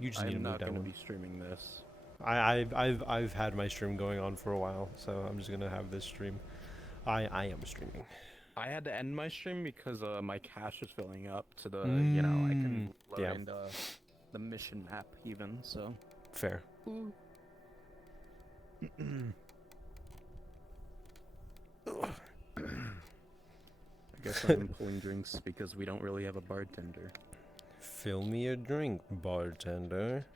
You just need to I'm move not down gonna one. be streaming this. I've had my stream going on for a while, so I'm just gonna have this stream. I am streaming. I had to end my stream because my cache was filling up to the, I Mmm. couldn't load Yeah, into the mission map even, so. fair. I guess I'm pulling drinks because we don't really have a bartender. Fill me a drink, bartender.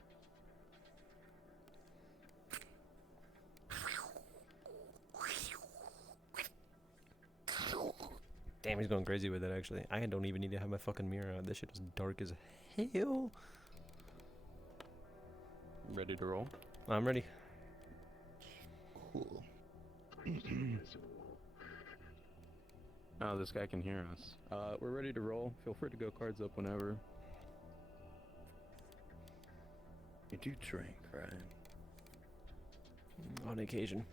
Damn, he's going crazy with it, actually. I don't even need to have my fucking mirror on. This shit is dark as hell. Ready to roll? I'm ready. Cool. Oh, this guy can hear us. We're ready to roll. Feel free to go cards up whenever. You do drink, right? On occasion.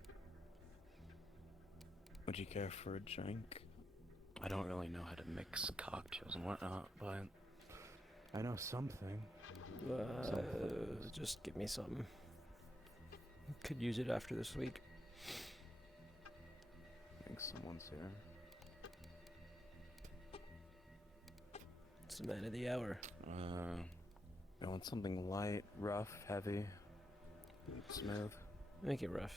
Would you care for a drink? I don't really know how to mix cocktails and whatnot, but I know something. Just give me some. Could use it after this week. I think someone's here. It's the man of the hour. I want something light, rough, heavy, smooth. Make it rough.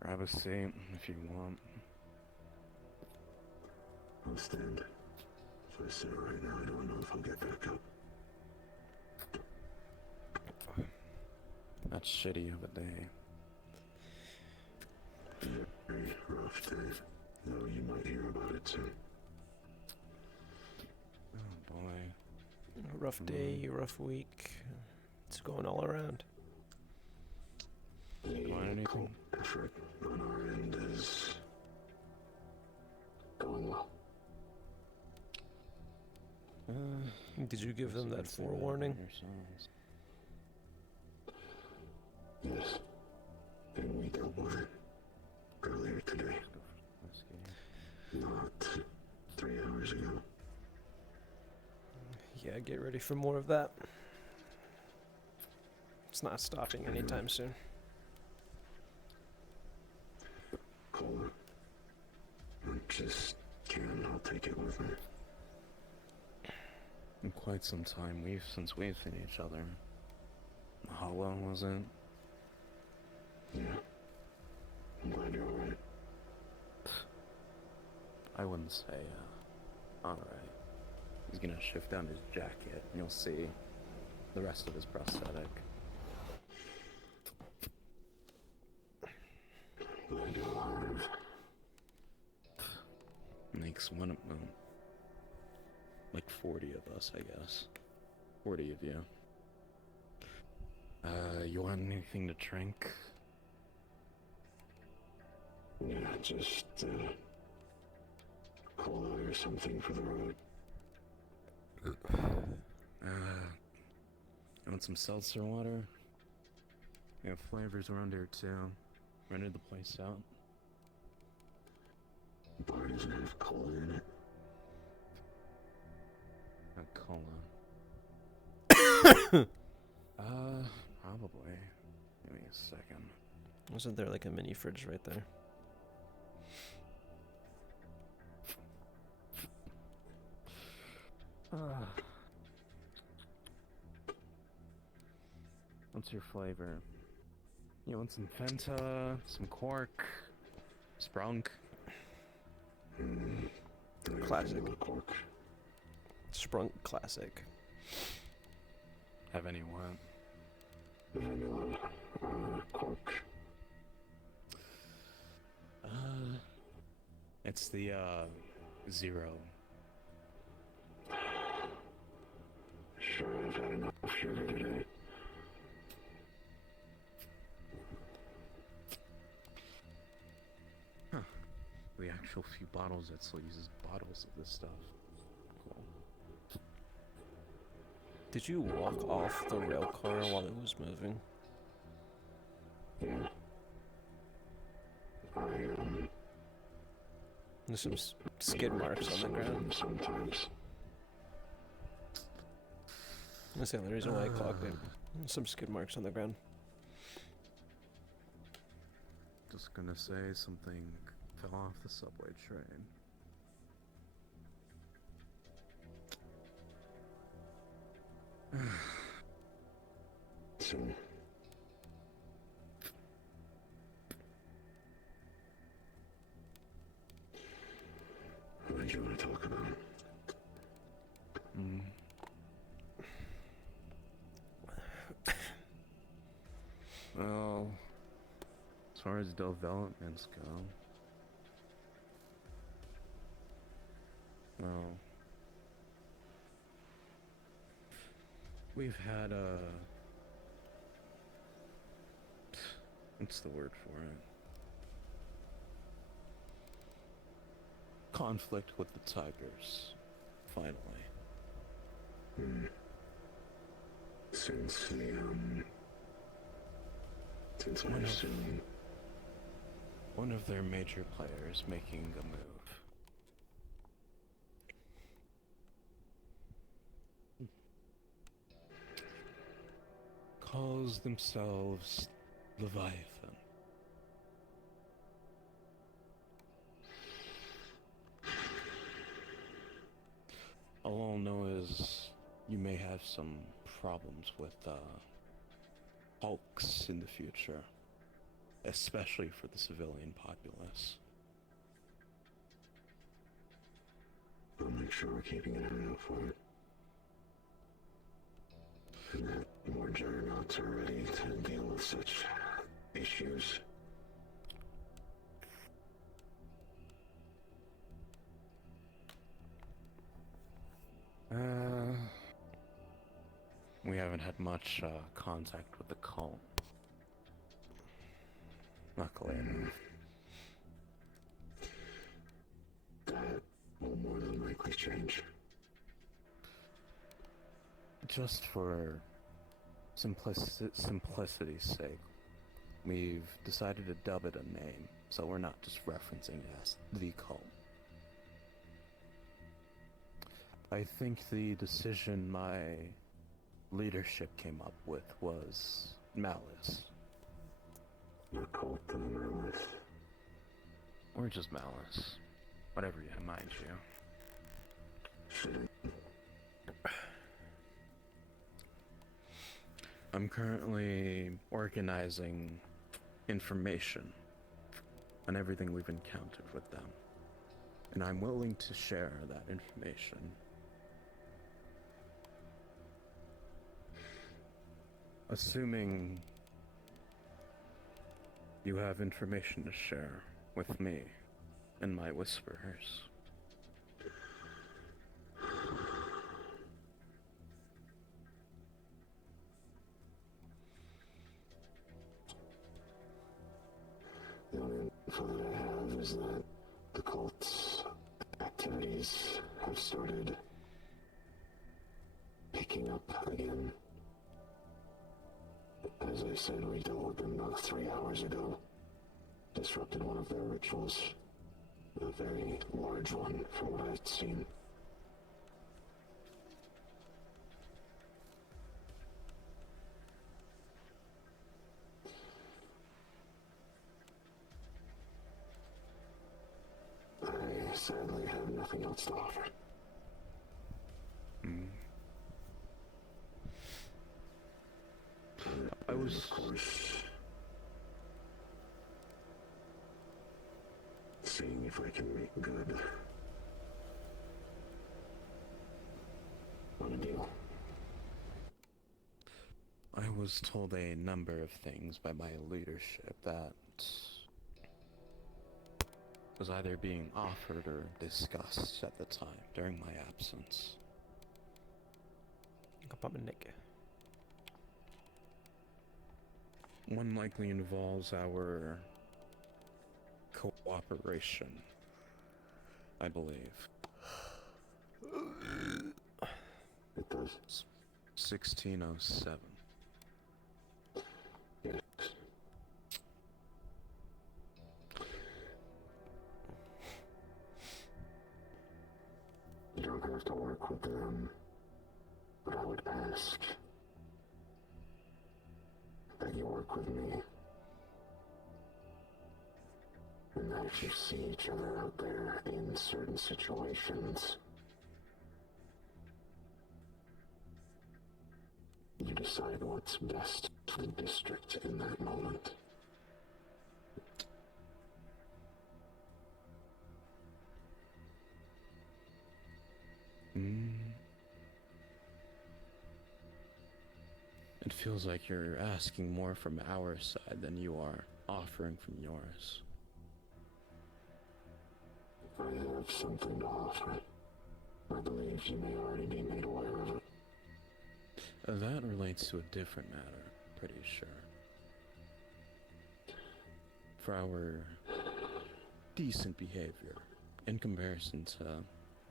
Grab a seat if you want. I'll stand. If I sit right now, I don't know if I'll get back up. That's shitty of a day. Very rough day, though you might hear about it soon. Oh boy. A rough day, rough week. It's going all around. You want anything? Effort on our end is going well. Did you give them that forewarning? Yes, and we dealt with it earlier today. Not 3 hours ago. Yeah, get ready for more of that. It's not stopping anytime soon. Cola. I just can. I'll take it with me. In quite some time, since we've seen each other. How long was it? Yeah. I'm glad you're alright. I wouldn't say, alright. He's gonna shift down his jacket, and you'll see the rest of his prosthetic. Glad you're alive. Makes one of them. Like 40 of us, I guess. 40 of you. You want anything to drink? Yeah, just, cola or something for the road. You want some seltzer water? We have flavors around here too. Rented the place out. The bar doesn't have cola in it. A cola. Probably. Give me a second. Wasn't there like a mini fridge right there? What's your flavor? You want some Fanta, some Cork, Sprunk? Classic. Cork. Sprunk classic. Have any what? Vanilla. Cork. It's the, zero. Sure, I've had enough sugar today. Huh. The actual few bottles that still uses bottles of this stuff. Cool. Did you walk off the rail car while it was moving? There's some skid marks on the ground. Sometimes. That's the only reason why I clocked it. Some skid marks on the ground. Just gonna say something fell off the subway train. So, what did you want to talk about? Well, as far as developments go, well, we've had what's the word for it? Conflict with the Tigers, finally. Since I assume One of their major players making a move. Calls themselves Leviathan. All I'll know is you may have some problems with hulks in the future, especially for the civilian populace. I'll make sure we're keeping an eye out for it. And that more juggernauts are ready to deal with such issues. We haven't had much contact with the cult. Luckily enough. That will more than likely change. Just for simplicity's sake, we've decided to dub it a name, so we're not just referencing it as the cult. I think the decision my leadership came up with was malice. A cult to the with. Or just malice. Whatever you mind you. Shouldn't. I'm currently organizing information on everything we've encountered with them. And I'm willing to share that information. Assuming you have information to share with me and my whisperers. The only info that I have is that the cult's activities have started picking up again. As I said, we dealt with them about 3 hours ago. Disrupted one of their rituals. A very large one, from what I've seen. I sadly have nothing else to offer. I was, of course, seeing if I can make good on a deal. I was told a number of things by my leadership that was either being offered or discussed at the time during my absence. One likely involves our cooperation, I believe. It does. 1607. Yes. work with them, but I would ask that you work with me. And that if you see each other out there in certain situations, you decide what's best for the district in that moment. It feels like you're asking more from our side than you are offering from yours. I have something to offer. I believe you may already be made aware of it. That relates to a different matter, pretty sure. For our decent behavior, in comparison to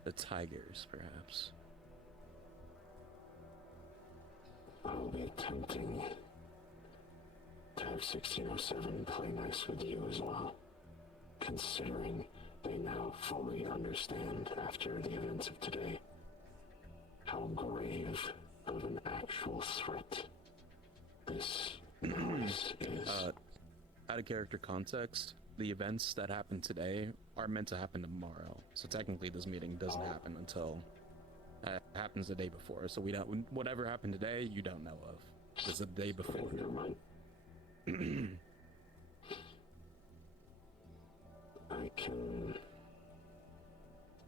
the tigers, perhaps. I will be attempting to have 1607 play nice with you as well, considering they now fully understand after the events of today how grave of an actual threat this noise is. Out of character context, the events that happen today are meant to happen tomorrow. So technically this meeting doesn't happen until happens the day before. So we don't, whatever happened today, you don't know of. It's the day before. Never mind. I can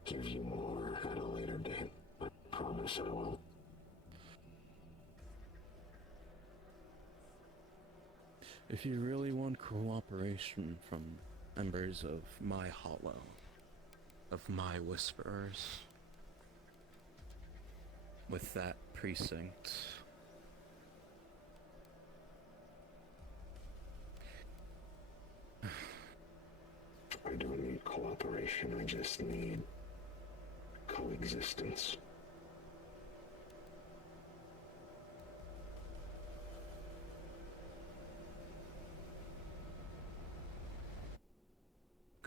give you more at a later date. I promise I will. If you really want cooperation from members of my hollow, of my whisperers, with that precinct, I don't need cooperation, I just need coexistence.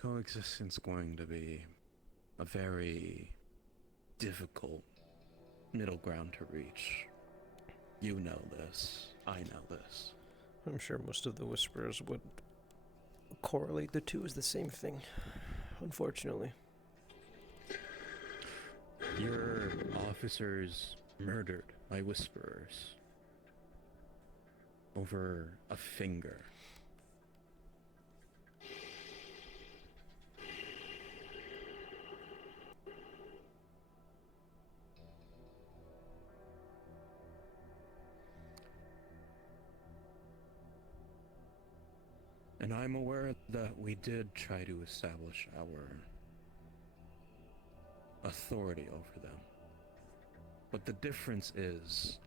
coexistence going to be a very difficult middle ground to reach. You know this. I know this. I'm sure most of the Whisperers would correlate the two as the same thing, unfortunately. Your officers murdered my Whisperers over a finger. And I'm aware that we did try to establish our authority over them. But the difference is,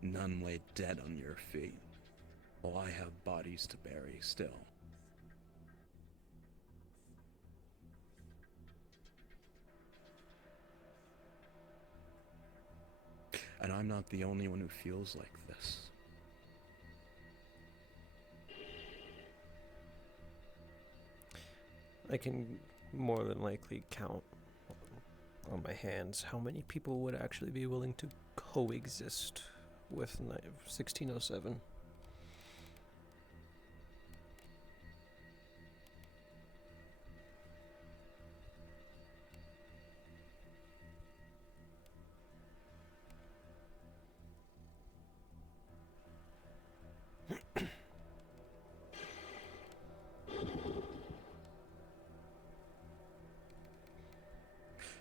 none lay dead on your feet, while I have bodies to bury still. And I'm not the only one who feels like this. I can more than likely count on my hands how many people would actually be willing to coexist with 1607.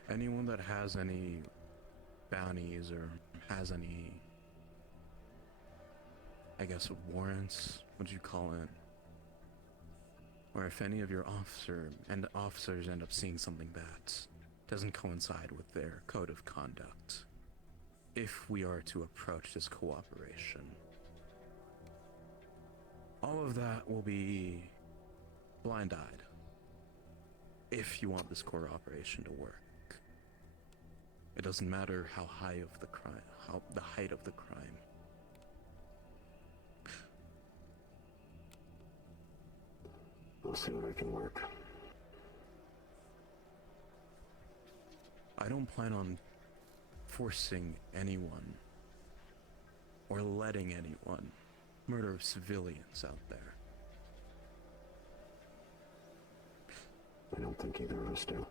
Anyone that has any bounties or has any, I guess, warrants, what'd you call it? Or if any of your officers end up seeing something that doesn't coincide with their code of conduct, if we are to approach this cooperation, all of that will be blind-eyed if you want this cooperation to work. It doesn't matter how high of the crime, how the height of the crime. I'll see what I can work. I don't plan on forcing anyone or letting anyone murder civilians out there. I don't think either of us do.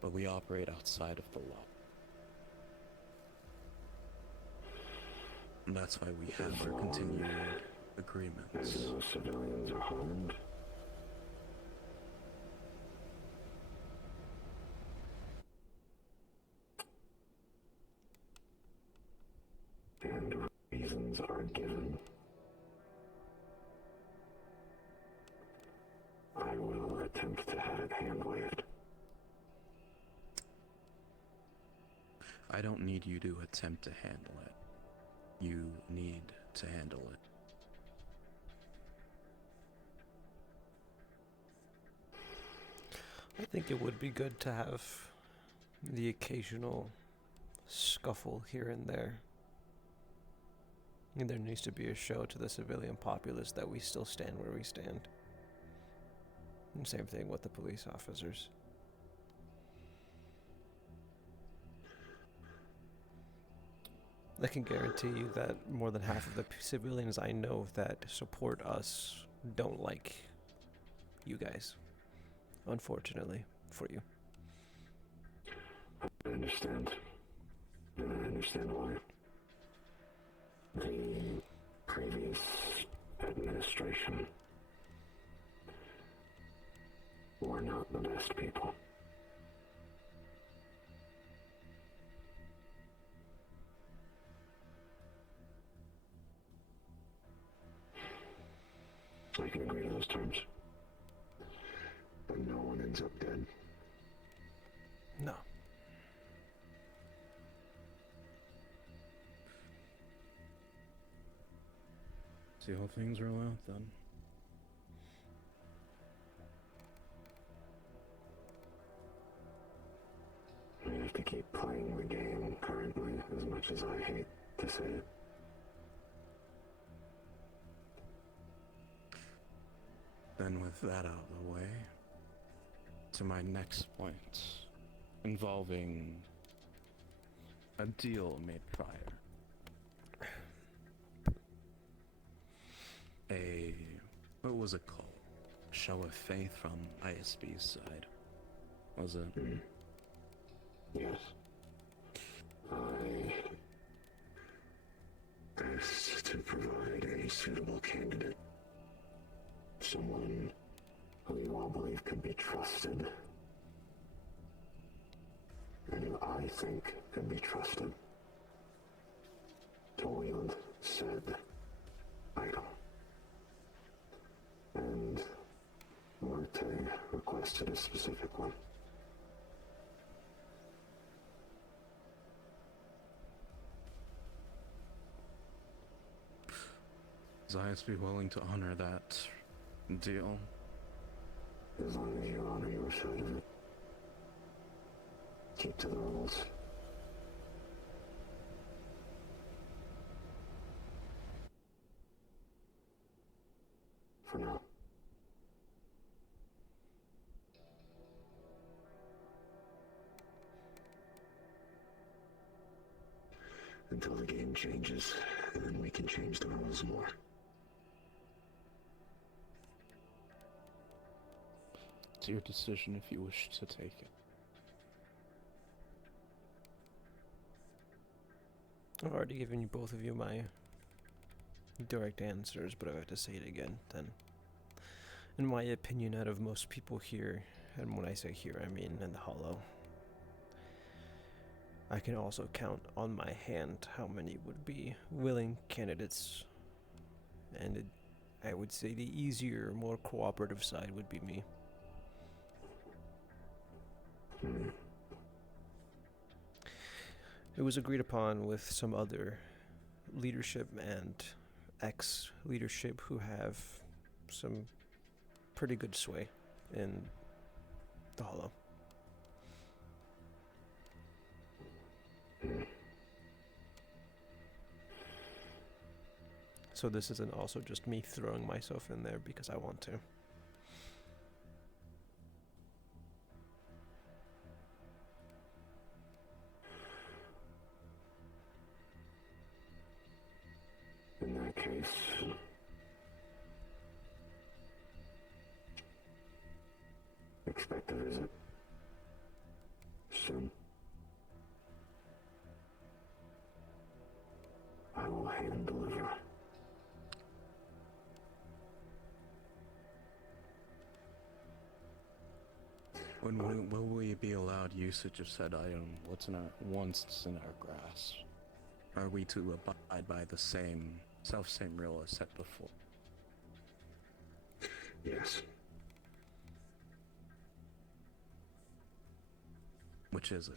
But we operate outside of the law. And that's why we have our continued agreements. As no civilians are harmed. And reasons are given. I will attempt to handle it. I don't need you to attempt to handle it. You need to handle it. I think it would be good to have the occasional scuffle here and there. And there needs to be a show to the civilian populace that we still stand where we stand. And same thing with the police officers. I can guarantee you that more than half of the civilians I know that support us don't like you guys. Unfortunately, for you. I understand. And I understand why. The previous administration were not the best people. I can agree to those terms. But no one ends up dead. No. See how things roll out then. We have to keep playing the game currently, as much as I hate to say it. Then with that out of the way, to my next point, involving a deal made prior. What was it called? Show of faith from ISB's side, was it? Yes. I asked to provide a suitable candidate. Someone who you all believe could be trusted. And who I think could be trusted. To wield said idol. And Muerte requested a specific one. Is ISB willing to honor that deal? As long as you honor your side of it. Keep to the rules. For now. Until the game changes, and then we can change the rules more. It's your decision if you wish to take it. I've already given you both of you my direct answers, but I have to say it again then. In my opinion, out of most people here, and when I say here, I mean in the Hollow, I can also count on my hand how many would be willing candidates, and I would say the easier, more cooperative side would be me. It was agreed upon with some other leadership and ex-leadership who have some pretty good sway in the Hollow. So this isn't also just me throwing myself in there because I want to. expect a visit. Soon. I will hand deliver. When will we be allowed usage of said item? Once it's in our grasp? Are we to abide by the same rule as set before? Yes. Which is it?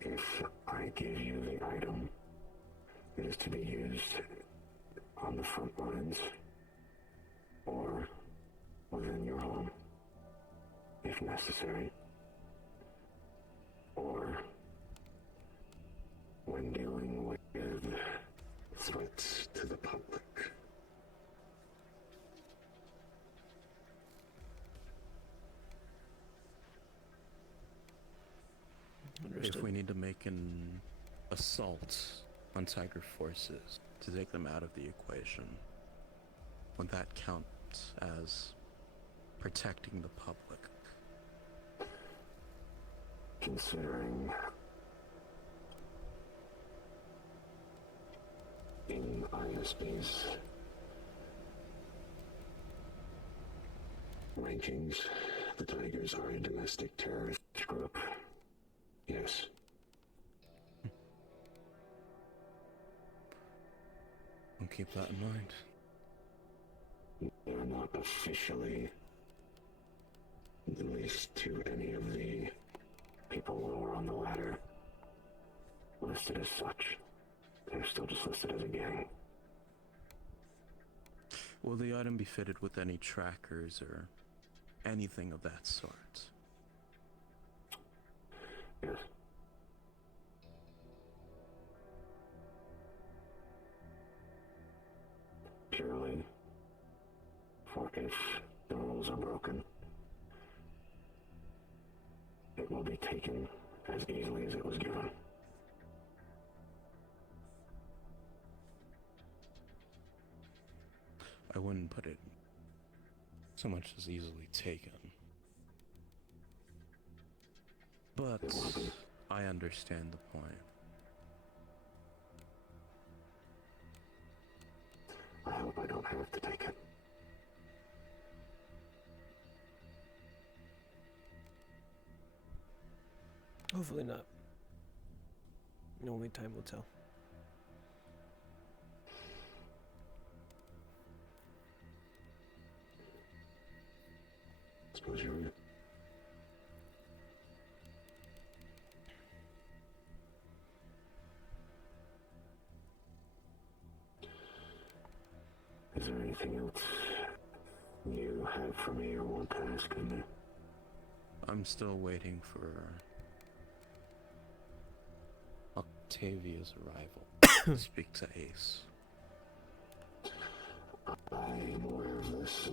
If I give you the item, it is to be used on the front lines or within your home, if necessary, or when dealing with threats to the public. Understood. If we need to make an assault on Tiger forces to take them out of the equation, would that count as protecting the public? Considering in ISB's rankings, the Tigers are a domestic terrorist group. Yes. We'll keep that in mind. They are not officially, at least to any of the people lower on the ladder, listed as such. They're still just listed as a gang. Will the item be fitted with any trackers or anything of that sort? Yes. Purely for if the rules are broken, it will be taken as easily as it was given. I wouldn't put it so much as easily taken. But I understand the point. I hope I don't have to take it. Hopefully not. Only time will tell. Suppose you're right. Is there anything else you have for me or want to ask of me? I'm still waiting for Octavia's arrival to speak to Ace. I am aware of this.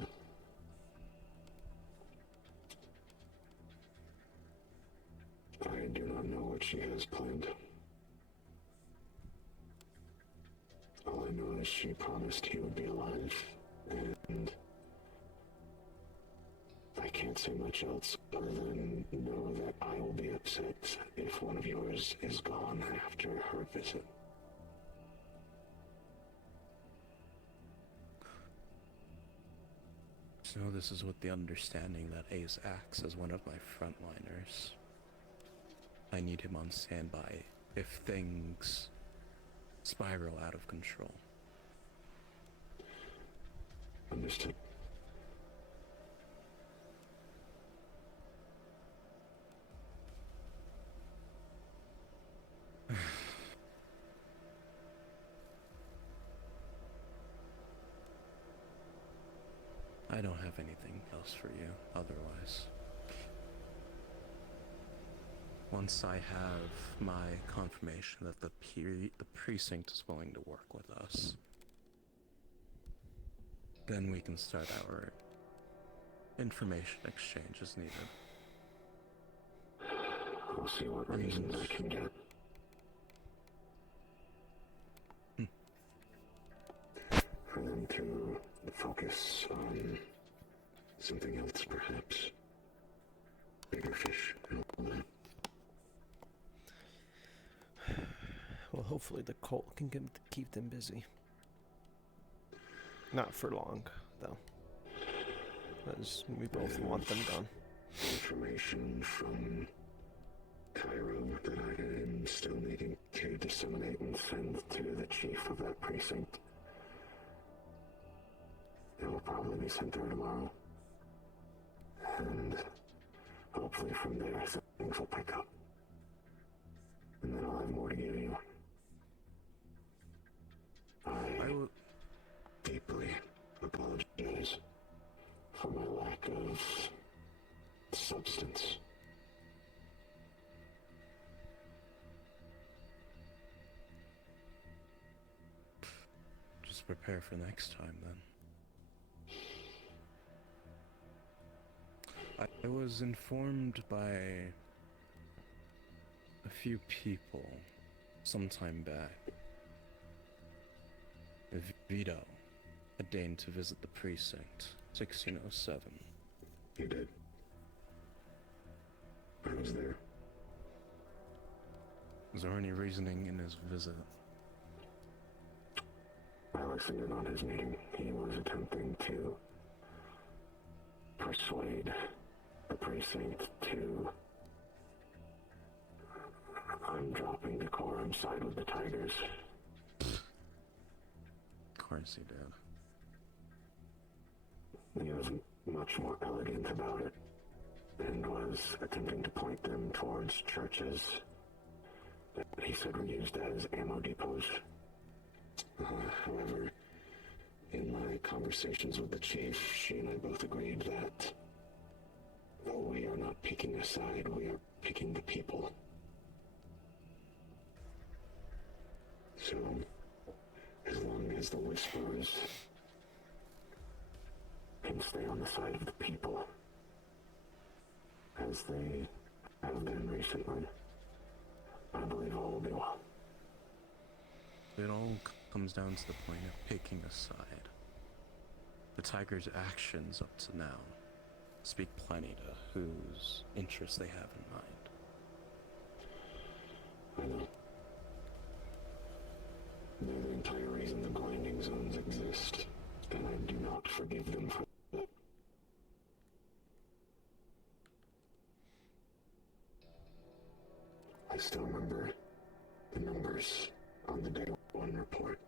I do not know what she has planned. All I know is she promised he would be alive, and I can't say much else other than know that I will be upset if one of yours is gone after her visit. So this is with the understanding that Ace acts as one of my frontliners. I need him on standby if things spiral out of control. Understood. I don't have anything else for you otherwise. Once I have my confirmation that the precinct is willing to work with us, then we can start our information exchange as needed. I'll see what reasons I can get. For them to focus on Something else, perhaps. Bigger fish, and all that. Well, hopefully the cult can keep them busy. Not for long, though. As we both want them gone. Information from Cairo that I am still needing to disseminate and send to the chief of that precinct. It will probably be sent there tomorrow. And hopefully from there things will pick up. And then I'll have more to give you. I will deeply apologize for my lack of substance. just prepare for next time then. I was informed by a few people sometime back. Vito had deigned to visit the precinct, 1607. You did. I was there. Was there any reasoning in his visit? I listened in on his meeting. He was attempting to persuade the precinct to... I'm dropping decorum, side with the Tigers. Of course he did. He was much more elegant about it, and was attempting to point them towards churches that he said were used as ammo depots. However, in my conversations with the chief, she and I both agreed that though we are not picking a side, we are picking the people. So, as long as the Whisperers can stay on the side of the people, as they have been recently, I believe all will be well. It all comes down to the point of picking a side. The Tigers' actions up to now speak plenty to whose interests they have in mind. I know. They're the entire reason the grinding zones exist, and I do not forgive them for that. I still remember the numbers on the day one report.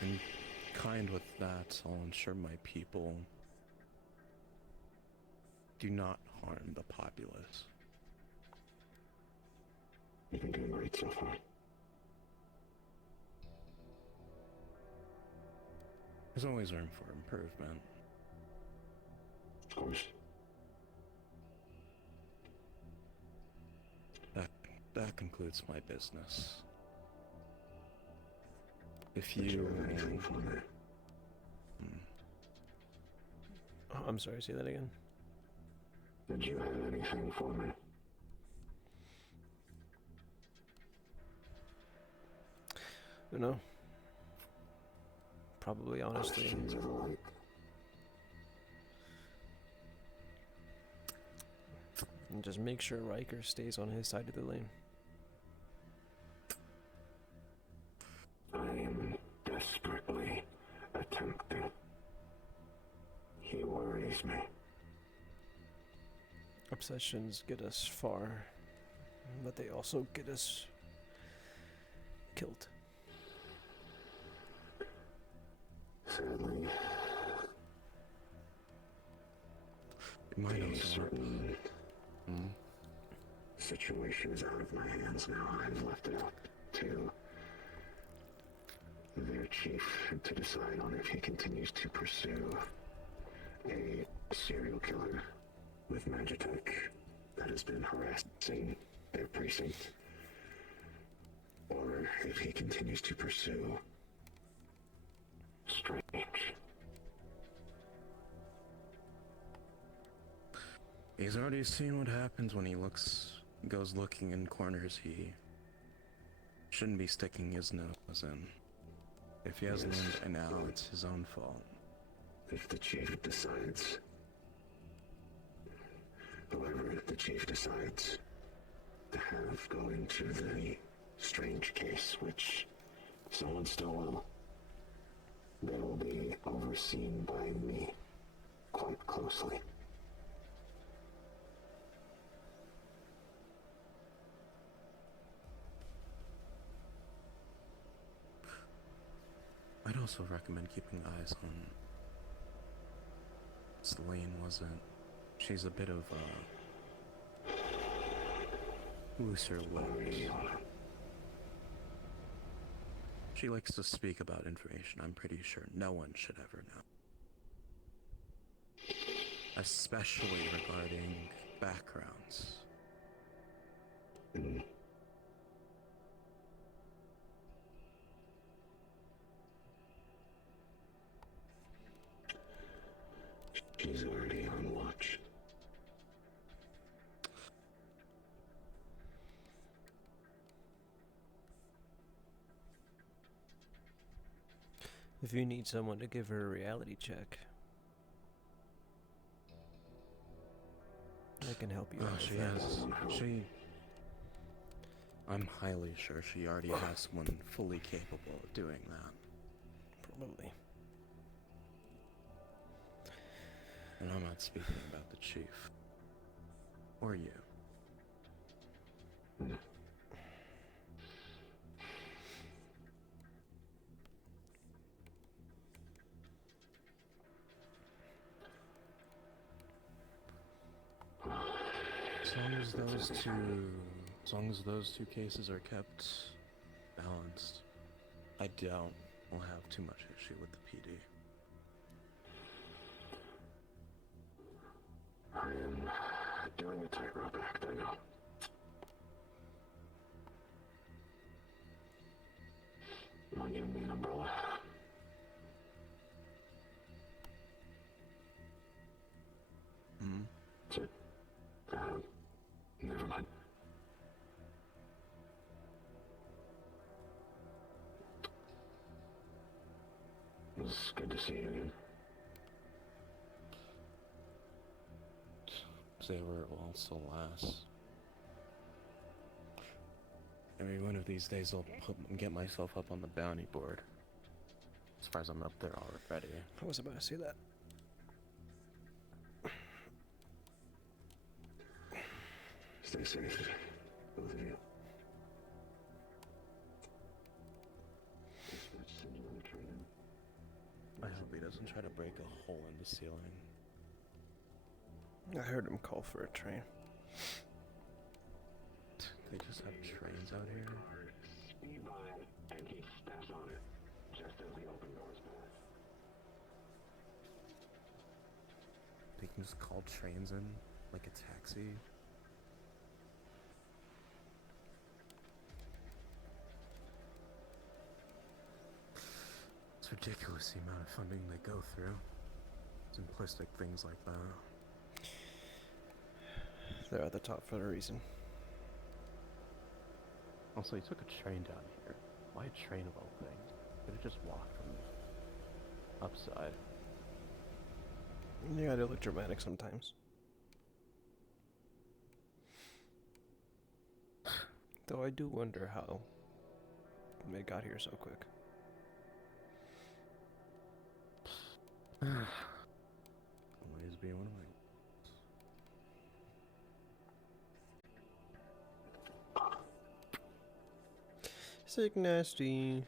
And kind with that, I'll ensure my people do not harm the populace. You've been doing great so far. There's always room for improvement. Of course. That concludes my business. If Did you you... have anything for me? Oh, I'm sorry, say that again. Did you have anything for me? No. Probably, honestly. Questions of the like. And just make sure Riker stays on his side of the lane. I am desperately attempting. He worries me. Obsessions get us far, but they also get us killed. Sadly, My a notes are... certain situation is out of my hands now. I've left it up to their chief to decide on if he continues to pursue a serial killer with Magitech that has been harassing their precinct, or if he continues to pursue Strange. He's already seen what happens when he looks goes looking in corners he shouldn't be sticking his nose in. If he has Yes. learned by now, it's his own fault. If the chief decides, whoever the chief decides to have go into the strange case, which someone still will, they will be overseen by me quite closely. I'd also recommend keeping eyes on Celine. She's a bit of a looser lips. She likes to speak about information I'm pretty sure no one should ever know. Especially regarding backgrounds. She's already on watch. If you need someone to give her a reality check, I can help you out with that. I'm highly sure she already has someone fully capable of doing that. Probably. And I'm not speaking about the chief. Or you. As long as those two cases are kept balanced, I doubt we'll have too much issue with the PD. I am doing a tightrope act, I know. I'll give me an umbrella. Hmm? Never mind. It's good to see you again. Say where it will still last. Maybe one of these days I'll get myself up on the bounty board. As far as I'm up there already. I was about to say that. Stay safe, both of you. Send you on the train. I hope he doesn't try to break a hole in the ceiling. I heard him call for a train. They just have trains out here. Speed by and keep steps on it, just as the open doors pass. They can just call trains in like a taxi. It's ridiculous the amount of funding they go through. Simplistic things like that. They're at the top for a reason. Also, he took a train down here. Why a train of all things? Could have just walked from the upside. You gotta look dramatic sometimes. Though I do wonder how it got here so quick. Always be one of my... Sick nasty.